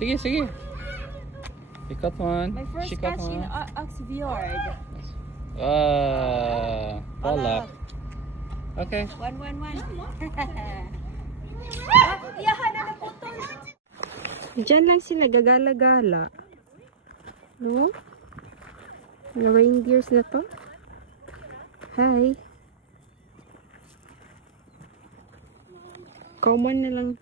Sige, sige. You caught one. My first She caught catch in one. Oxford. Pollock. Okay. 111. Iyahan na naputol. Diyan lang sila gagala-gala. No? Mga reindeers na to. Hi. Common na lang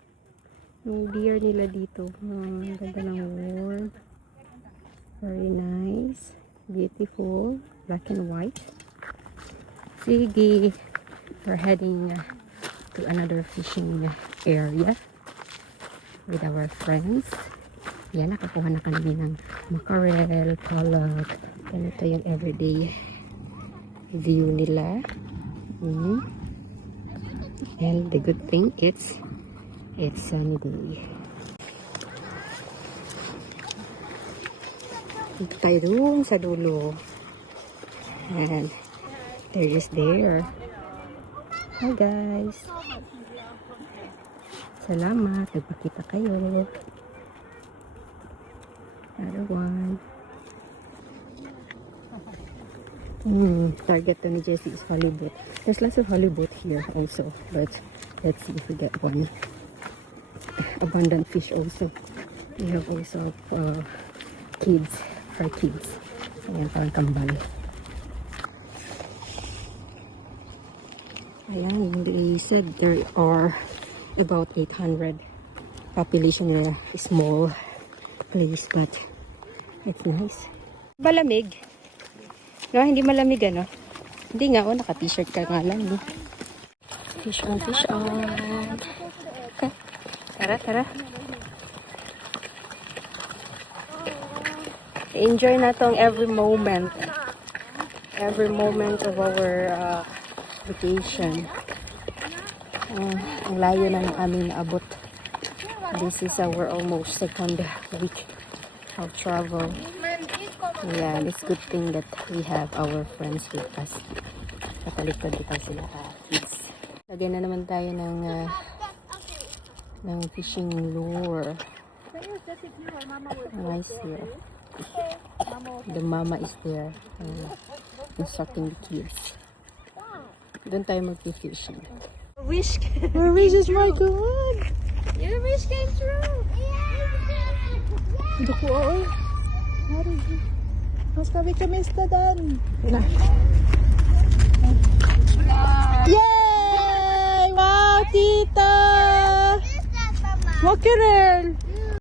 yung deer nila dito. Ang ganda ng wool. Very nice. Beautiful. Black and white. Sige. We're heading to another fishing area with our friends. Yan, nakakuha na kami ng mackerel, pollock. Ganito yung everyday view nila. And the good thing, it's sunny day. Dito tayo dun sa dulo. And they're just there. Hi guys. Salamat. Nagpakita kayo. Another one. Target to ni Jessie is halibut. There's lots of halibut here also. But let's see if we get one. Abundant fish also. We have also kids. For kids. Ayan, parang kambal. Ayan, they said there are about 800 population in a small place, but it's nice. Malamig. No, hindi malamig ano. Hindi nga, naka-t-shirt ka nga lang. Eh. Fish on, fish on. Okay. Tara, tara. Enjoy na tong every moment. Every moment of our vacation. Ang layo na ng aming naabot. This is our almost second week of travel. Yeah, it's good thing that we have our friends with us. Nakalikod dito sila kids. Lagyan na naman tayo ng fishing lure. Nice here. The mama is there instructing the kids. Doon tayo mag-fishing. Wish. Our wish is my God. Your wish came true. Duko oy. Mas kami kamista dan. Yay! Wow, tita! Mackerel!